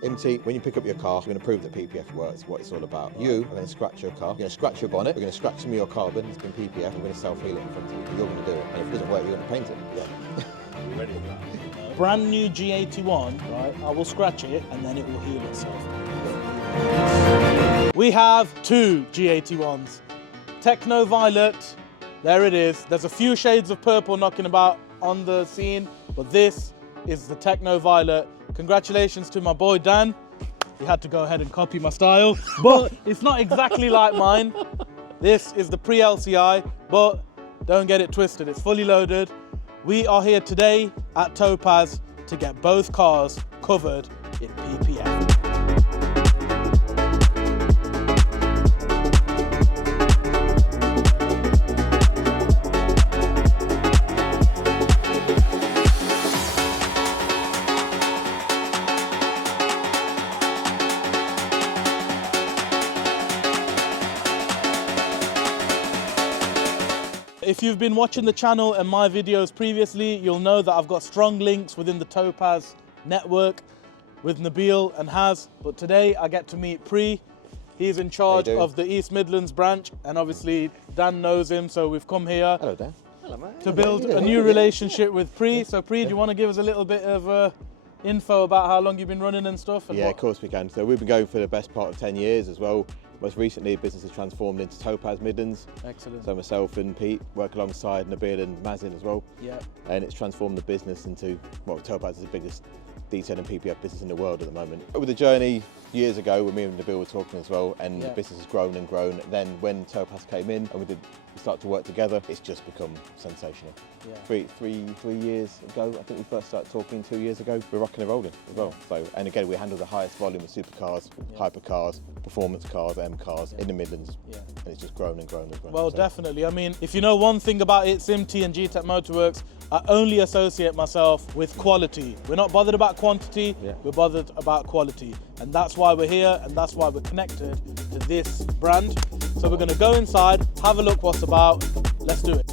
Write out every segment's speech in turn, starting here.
Imty, when you pick up your car, we're going to prove that PPF works, what it's all about. You are going to scratch your car, you're going to scratch your bonnet, we're going to scratch some of your carbon, it's been PPF, we're going to self-heal it in front of you. You're going to do it, and if it doesn't work, you're going to paint it. Yeah. Are you ready for that? Brand new G81, right? I will scratch it, and then it will heal itself. We have two G81s. Techno Violet, there it is. There's a few shades of purple knocking about on the scene, but this is the Techno Violet. Congratulations to my boy Dan. He had to go ahead and copy my style, but it's not exactly like mine. This is the pre-LCI, but don't get it twisted, it's fully loaded. We are here today at Topaz to get both cars covered in PPF. If you've been watching the channel and my videos previously, you'll know that I've got strong links within the Topaz network with Nabil and Haz. But today I get to meet Pri. He's in charge of the East Midlands branch, and obviously Dan knows him, so we've come here. Hello, Dan. Hello, mate. To build a new relationship with Pri. So Pri, do you want to give us a little bit of info about how long you've been running and stuff? And of course we can. So we've been going for the best part of 10 years as well. Most recently, business has transformed into Topaz Midlands. Excellent. So myself and Pete work alongside Nabil and Mazin as well. Yeah. And it's transformed the business into, well, Topaz is the biggest detailing PPF business in the world at the moment. With the journey years ago, when me and Nabil were talking as well, and the business has grown and grown. Then when Topaz came in and we started to work together, it's just become sensational. Yeah. Three years ago, I think we first started talking 2 years ago. We're rocking and rolling as well. So, and again, we handle the highest volume of supercars, hypercars, performance cars, M cars in the Midlands. Yeah. And it's just grown and grown and grown. Well, definitely. I mean, if you know one thing about Imty and G-Tech Motorworks, I only associate myself with quality. We're not bothered about quantity, we're bothered about quality. And that's why we're here, and that's why we're connected to this brand. So we're going to go inside, have a look what's about. Let's do it.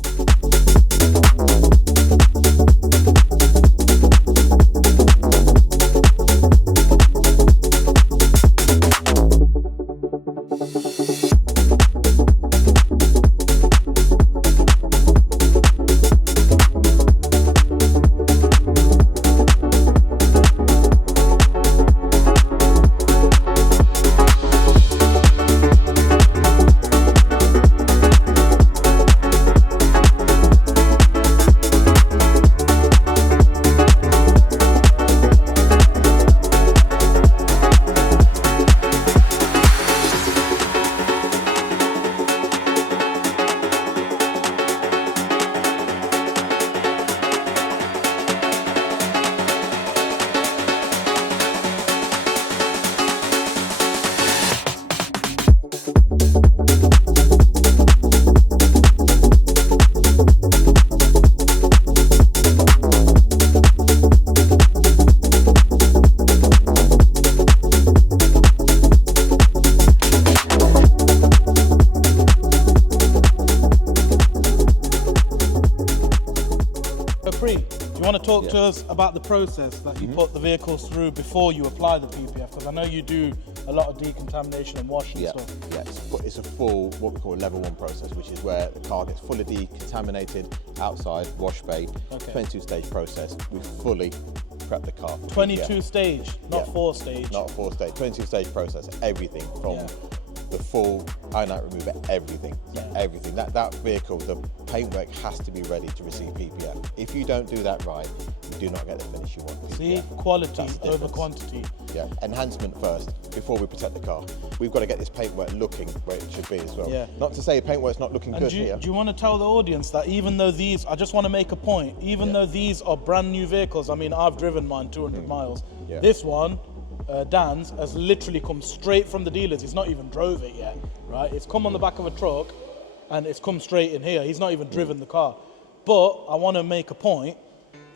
Do you want to talk to us about the process that you put the vehicles through before you apply the PPF? Because I know you do a lot of decontamination and wash and stuff. Yeah, it's a full, what we call a level 1 process, which is where the car gets fully decontaminated outside, wash bay, 22-stage process. We fully prep the car. 22 stage, not 4 stage. Not 4 stage, 22-stage process, everything from the full iron out remover, everything. Everything. That vehicle, the paintwork has to be ready to receive PPF. If you don't do that right, you do not get the finish you want. PPF. See, quality over quantity. Yeah, enhancement first, before we protect the car. We've got to get this paintwork looking where it should be as well. Yeah. Not to say paintwork's not looking good here. Do you want to tell the audience that even though these, I just want to make a point, even though these are brand new vehicles, I mean, I've driven mine 200 miles. This one, Dan's, has literally come straight from the dealers. He's not even drove it yet, right? It's come on the back of a truck and it's come straight in here. He's not even driven the car. But I want to make a point.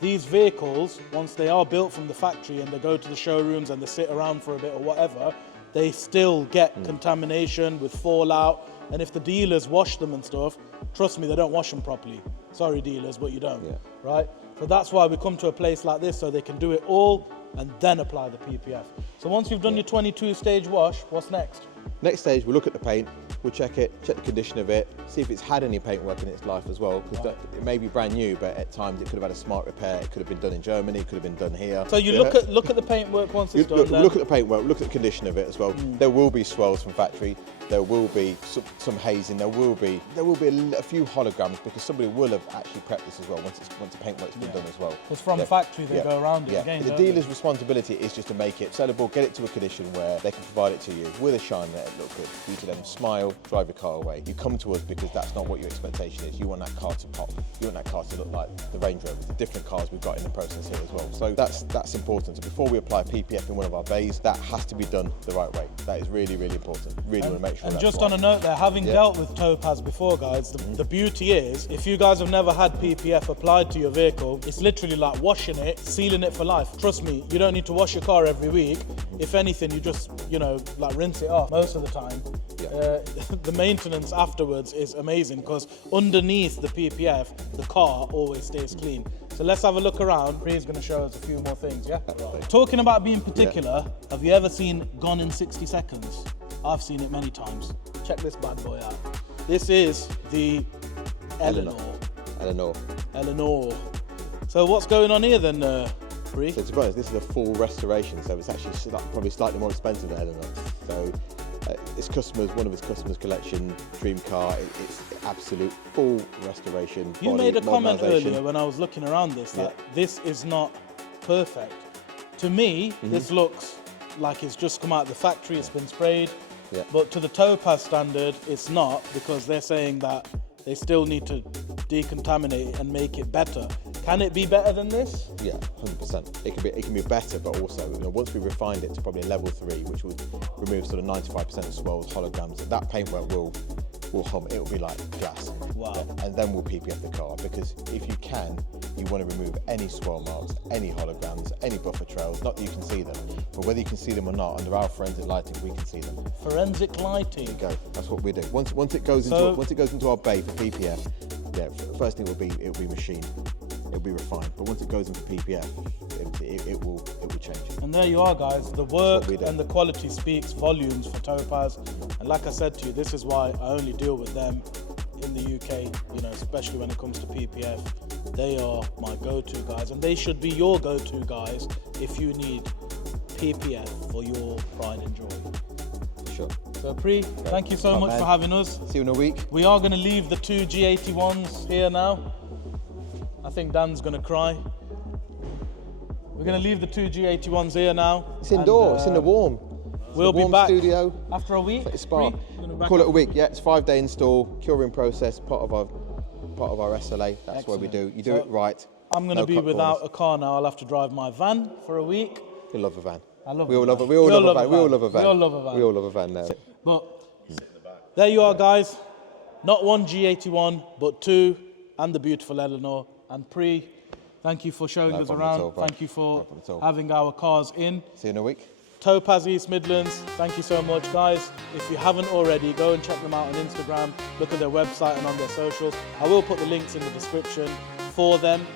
These vehicles, once they are built from the factory and they go to the showrooms and they sit around for a bit or whatever, they still get contamination with fallout. And if the dealers wash them and stuff, trust me, they don't wash them properly. Sorry, dealers, but you don't, right? So that's why we come to a place like this, so they can do it all and then apply the PPF. So once you've done your 22-stage wash, what's next? Next stage, we'll look at the paint, we'll check it, check the condition of it, see if it's had any paintwork in its life as well, because it may be brand new, but at times it could have had a smart repair, it could have been done in Germany, it could have been done here. So you look at the paintwork once it's done. We'll look at the paintwork, look at the condition of it as well. There will be swirls from factory, there will be some hazing, there will be a few holograms, because somebody will have actually prepped this as well once the paintwork's been done as well. Because from factory they go around it again. The dealer's responsibility is just to make it sellable, get it to a condition where they can provide it to you with a shine, let it look good. You to then smile, drive your car away. You come to us because that's not what your expectation is. You want that car to pop. You want that car to look like the Range Rover, the different cars we've got in the process here as well. So that's important. So before we apply PPF in one of our bays, that has to be done the right way. That is really, really important. Really want to make sure. And that's just right. on a note there, having dealt with Topaz before, guys, the beauty is, if you guys have never had PPF applied to your vehicle, it's literally like washing it, sealing it for life. Trust me, you don't need to wash your car every week. If anything, you just, like rinse it off most of the time. The maintenance afterwards is amazing because underneath the PPF, the car always stays clean. So let's have a look around. Priya's going to show us a few more things, yeah? Right. Talking about being particular, have you ever seen Gone in 60 Seconds? I've seen it many times. Check this bad boy out. This is the Eleanor. So what's going on here then, Priya? So to be honest, this is a full restoration, so it's actually probably slightly more expensive than Eleanor. So one of his customers' collection, dream car, it's absolute full restoration. You made a comment earlier when I was looking around this that this is not perfect. To me, this looks like it's just come out of the factory, it's been sprayed. Yeah. But to the Topaz standard, it's not, because they're saying that they still need to decontaminate it and make it better. Can it be better than this? Yeah, 100%. It can be better, but also once we refined it to probably a level 3, which would remove sort of 95% of swirls, holograms, that paintwork will hum. It will be like glass. Wow. And then we'll PPF the car, because if you can, you want to remove any swirl marks, any holograms, any buffer trails. Not that you can see them, but whether you can see them or not, under our forensic lighting, we can see them. Forensic lighting. There you go. That's what we do. Once it goes into our bay for PPF, first thing it'll be machined. It'll be refined, but once it goes into PPF, it will change. And there you are, guys. The work and the quality speaks volumes for Topaz. And like I said to you, this is why I only deal with them in the UK, especially when it comes to PPF. They are my go-to guys, and they should be your go-to guys if you need PPF for your pride and joy. Sure. So Pri, thank you so much for having us. See you in a week. We are going to leave the 2 G81s here now. I think Dan's going to cry. We're going to leave the 2 G81s here now. It's indoor, it's in the warm. We'll be back studio. After a week. Call it a week, it's 5-day install, curing process, part of our SLA. That's what we do. You do it right. I'm going to be without a car now. I'll have to drive my van for a week. You love a van. We all love a van. We all love a van now. But there you are, guys. Not 1 G81, but 2, and the beautiful Eleanor. And Pri, thank you for showing us around. Thank you for having our cars in. See you in a week. Topaz East Midlands, thank you so much, guys. If you haven't already, go and check them out on Instagram, look at their website and on their socials. I will put the links in the description for them.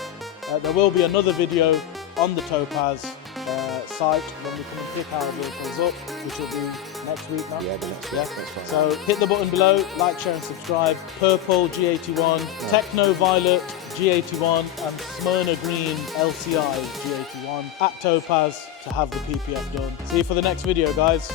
There will be another video on the Topaz site when we come and pick our vehicles up, which will be next week now. Yeah, the next week. Yeah. So hit the button below, like, share and subscribe. Purple G81, Techno Violet G81 and Smyrna Green LCI G81 at Topaz to have the PPF done. See you for the next video, guys.